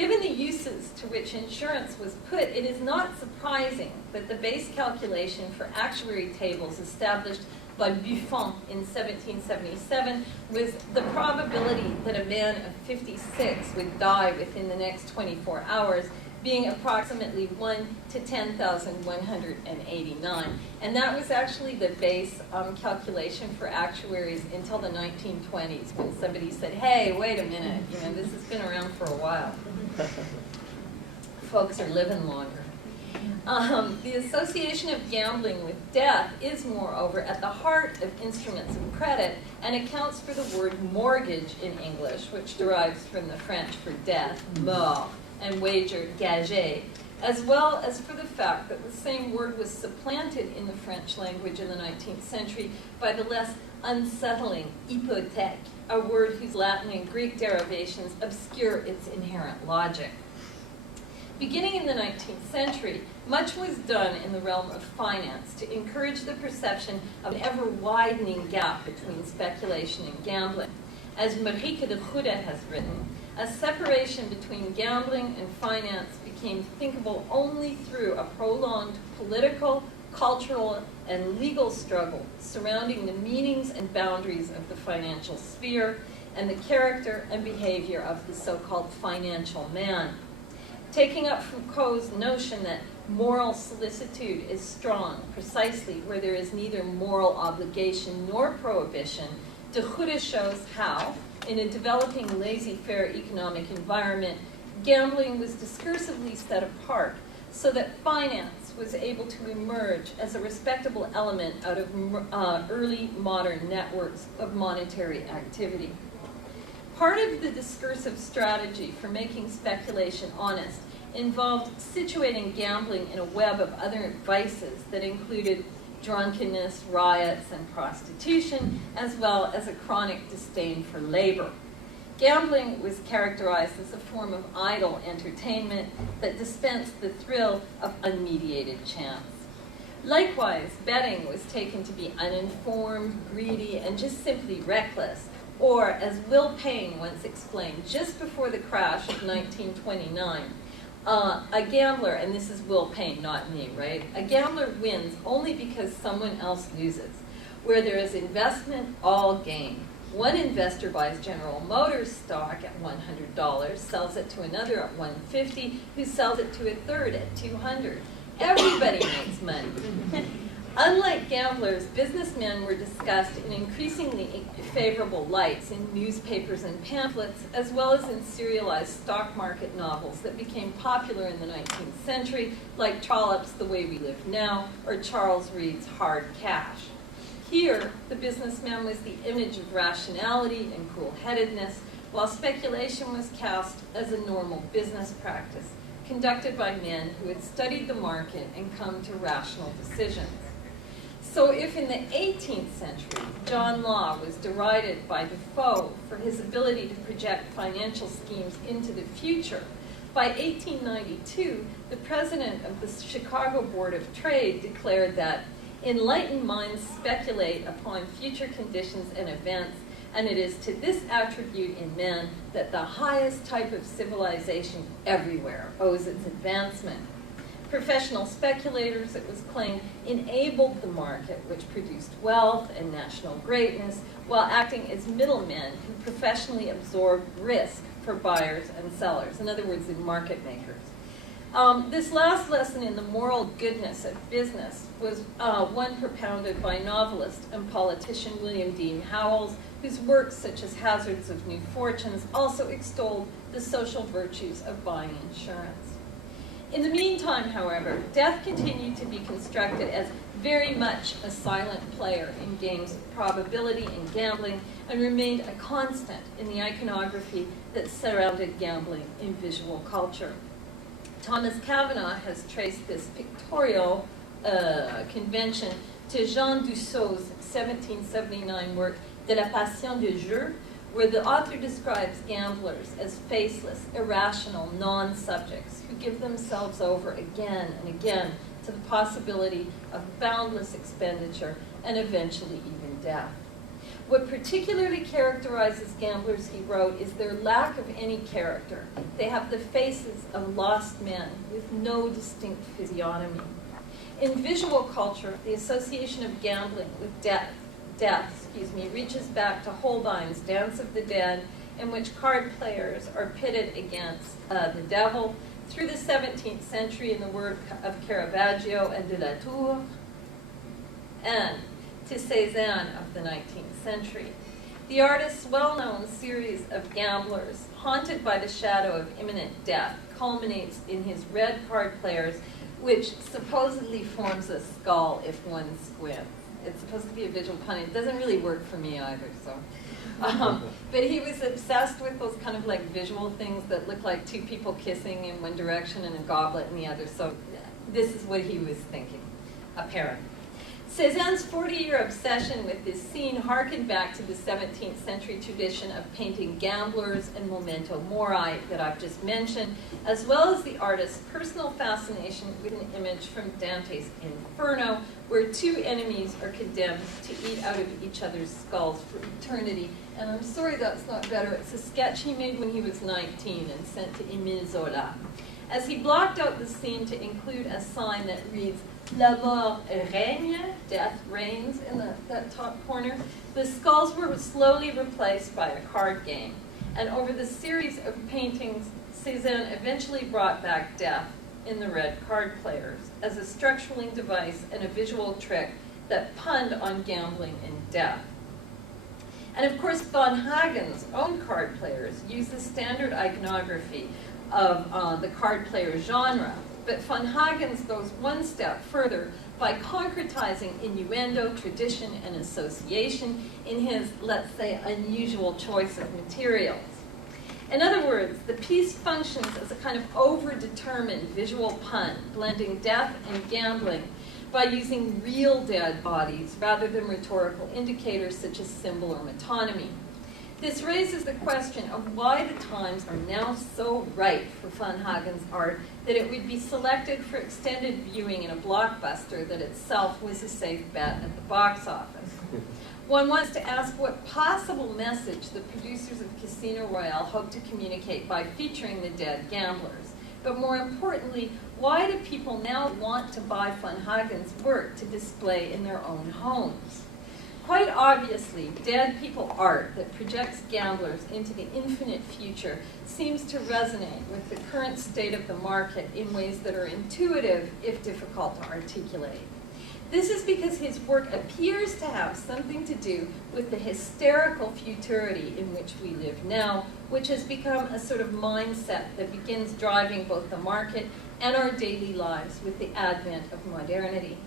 Given the uses to which insurance was put, it is not surprising that the base calculation for actuary tables established by Buffon in 1777 was the probability that a man of 56 would die within the next 24 hours being approximately 1 to 10,189. And that was actually the base calculation for actuaries until the 1920s, when somebody said, hey, wait a minute, you know, this has been around for a while. Folks are living longer. The association of gambling with death is, moreover, at the heart of instruments of credit and accounts for the word mortgage in English, which derives from the French for death, mort, and wager, gager, as well as for the fact that the same word was supplanted in the French language in the 19th century by the less unsettling hypothèque, a word whose Latin and Greek derivations obscure its inherent logic. Beginning in the 19th century, much was done in the realm of finance to encourage the perception of an ever-widening gap between speculation and gambling. As Marieke de Goede has written, a separation between gambling and finance became thinkable only through a prolonged political, cultural, and legal struggle surrounding the meanings and boundaries of the financial sphere and the character and behavior of the so-called financial man. Taking up Foucault's notion that moral solicitude is strong precisely where there is neither moral obligation nor prohibition, de Goede shows how, in a developing laissez-faire economic environment, gambling was discursively set apart so that finance was able to emerge as a respectable element out of early modern networks of monetary activity. Part of the discursive strategy for making speculation honest involved situating gambling in a web of other vices that included drunkenness, riots, and prostitution, as well as a chronic disdain for labor. Gambling was characterized as a form of idle entertainment that dispensed the thrill of unmediated chance. Likewise, betting was taken to be uninformed, greedy, and just simply reckless, or, as Will Payne once explained just before the crash of 1929, a gambler, and this is Will Payne, not me, right? A gambler wins only because someone else loses. Where there is investment, all gain. One investor buys General Motors stock at $100, sells it to another at $150, who sells it to a third at $200. Everybody makes money. Unlike gamblers, businessmen were discussed in increasingly favorable lights in newspapers and pamphlets, as well as in serialized stock market novels that became popular in the 19th century, like Trollope's The Way We Live Now, or Charles Reade's Hard Cash. Here, the businessman was the image of rationality and cool-headedness, while speculation was cast as a normal business practice, conducted by men who had studied the market and come to rational decisions. So if in the 18th century, John Law was derided by Defoe for his ability to project financial schemes into the future, by 1892, the president of the Chicago Board of Trade declared that enlightened minds speculate upon future conditions and events, and it is to this attribute in men that the highest type of civilization everywhere owes its advancement. Professional speculators, it was claimed, enabled the market, which produced wealth and national greatness, while acting as middlemen who professionally absorbed risk for buyers and sellers, in other words, the market makers. This last lesson in the moral goodness of business was one propounded by novelist and politician William Dean Howells, whose works such as Hazards of New Fortunes also extolled the social virtues of buying insurance. In the meantime, however, death continued to be constructed as very much a silent player in games of probability and gambling, and remained a constant in the iconography that surrounded gambling in visual culture. Thomas Cavanagh has traced this pictorial convention to Jean Dussault's 1779 work De la Passion de Jeu, where the author describes gamblers as faceless, irrational non-subjects who give themselves over again and again to the possibility of boundless expenditure and eventually even death. What particularly characterizes gamblers, he wrote, is their lack of any character. They have the faces of lost men with no distinct physiognomy. In visual culture, the association of gambling with death, reaches back to Holbein's Dance of the Dead, in which card players are pitted against the devil, through the 17th century in the work of Caravaggio and de la Tour, and to Cézanne of the 19th century. The artist's well-known series of gamblers, haunted by the shadow of imminent death, culminates in his red card players, which supposedly forms a skull if one squints. It's supposed to be a visual pun. It doesn't really work for me either, so. But he was obsessed with those kind of like visual things that look like two people kissing in one direction and a goblet in the other. So this is what he was thinking, apparently. Cézanne's 40-year obsession with this scene harkened back to the 17th century tradition of painting gamblers and memento mori that I've just mentioned, as well as the artist's personal fascination with an image from Dante's Inferno, where two enemies are condemned to eat out of each other's skulls for eternity. And I'm sorry that's not better. It's a sketch he made when he was 19 and sent to Émile Zola. As he blocked out the scene to include a sign that reads, La mort règne, death reigns, in that top corner, the skulls were slowly replaced by a card game. And over the series of paintings, Cézanne eventually brought back death in the red card players as a structuring device and a visual trick that punned on gambling and death. And of course, von Hagen's own card players used the standard iconography of the card player genre. But von Hagens goes one step further by concretizing innuendo, tradition, and association in his, let's say, unusual choice of materials. In other words, the piece functions as a kind of overdetermined visual pun, blending death and gambling by using real dead bodies rather than rhetorical indicators such as symbol or metonymy. This raises the question of why the times are now so right for von Hagen's art that it would be selected for extended viewing in a blockbuster that itself was a safe bet at the box office. One wants to ask what possible message the producers of Casino Royale hope to communicate by featuring the dead gamblers. But more importantly, why do people now want to buy von Hagen's work to display in their own homes? Quite obviously, dead people art that projects gamblers into the infinite future seems to resonate with the current state of the market in ways that are intuitive, if difficult to articulate. This is because his work appears to have something to do with the hysterical futurity in which we live now, which has become a sort of mindset that begins driving both the market and our daily lives with the advent of modernity.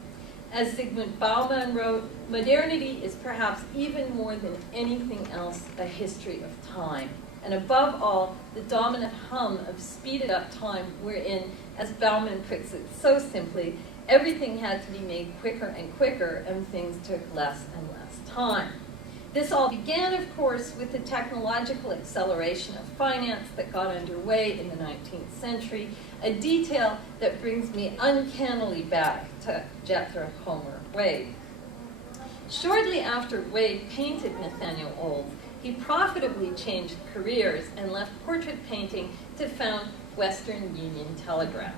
As Zygmunt Bauman wrote, modernity is perhaps even more than anything else a history of time, and above all, the dominant hum of speeded up time wherein, as Bauman puts it so simply, everything had to be made quicker and quicker and things took less and less time. This all began, of course, with the technological acceleration of finance that got underway in the 19th century, a detail that brings me uncannily back to Jethro Homer Wade. Shortly after Wade painted Nathaniel Old, he profitably changed careers and left portrait painting to found Western Union Telegraph.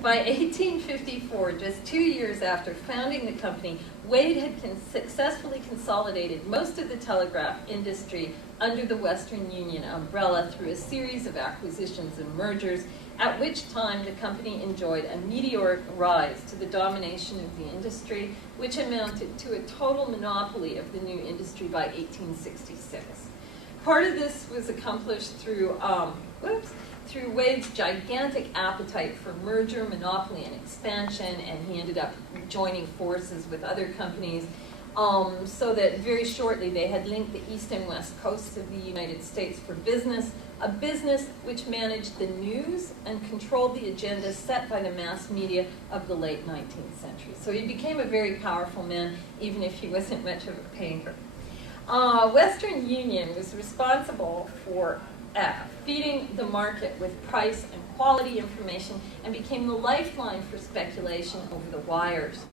By 1854, just 2 years after founding the company, Wade had successfully consolidated most of the telegraph industry under the Western Union umbrella through a series of acquisitions and mergers, at which time the company enjoyed a meteoric rise to the domination of the industry, which amounted to a total monopoly of the new industry by 1866. Part of this was accomplished through Wade's gigantic appetite for merger, monopoly, and expansion, and he ended up joining forces with other companies so that very shortly they had linked the east and west coasts of the United States for business, a business which managed the news and controlled the agenda set by the mass media of the late 19th century. So he became a very powerful man, even if he wasn't much of a painter. Western Union was responsible for feeding the market with price and quality information and became the lifeline for speculation over the wires.